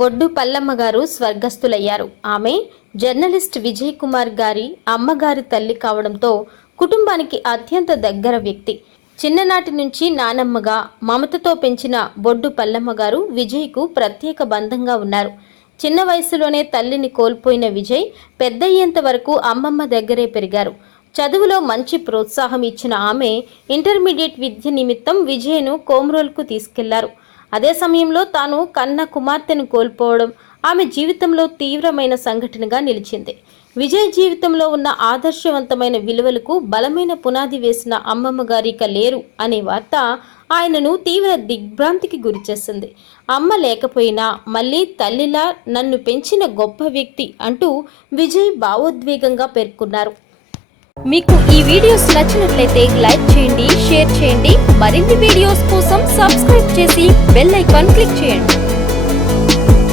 బొడ్డు పల్లమ్మ గారు స్వర్గస్థులయ్యారు. ఆమె జర్నలిస్ట్ విజయ్ కుమార్ గారి అమ్మగారి తల్లి కావడంతో కుటుంబానికి అత్యంత దగ్గర వ్యక్తి. చిన్ననాటి నుంచి నానమ్మగా మమతతో పెంచిన బొడ్డు పల్లమ్మ గారు విజయ్కు ప్రత్యేక బంధంగా ఉన్నారు. చిన్న వయసులోనే తల్లిని కోల్పోయిన విజయ్ పెద్దయ్యేంత వరకు అమ్మమ్మ దగ్గరే పెరిగారు. చదువులో మంచి ప్రోత్సాహం ఇచ్చిన ఆమె ఇంటర్మీడియట్ విద్య నిమిత్తం విజయ్ను కోమ్రోల్కు తీసుకెళ్ళారు. అదే సమయంలో తాను కన్న కుమార్తెను కోల్పోవడం ఆమె జీవితంలో తీవ్రమైన సంఘటనగా నిలిచింది. విజయ్ జీవితంలో ఉన్న ఆదర్శవంతమైన విలువలకు బలమైన పునాది వేసిన అమ్మమ్మ గారిక లేరు అనే వార్త ఆయనను తీవ్ర దిగ్భ్రాంతికి గురిచేసింది అమ్మ లేకపోయినా మళ్ళీ తల్లిలా నన్ను పెంచిన గొప్ప వ్యక్తి అంటూ విజయ్ భావోద్వేగంగా పేర్కొన్నారు. మీకు ఈ వీడియోస్ నచ్చినట్లయితే లైక్ చేయండి షేర్ చేయండి. మరిన్ని వీడియోస్ కోసం సబ్స్క్రైబ్ చేసి బెల్ ఐకాన్ క్లిక్ చేయండి.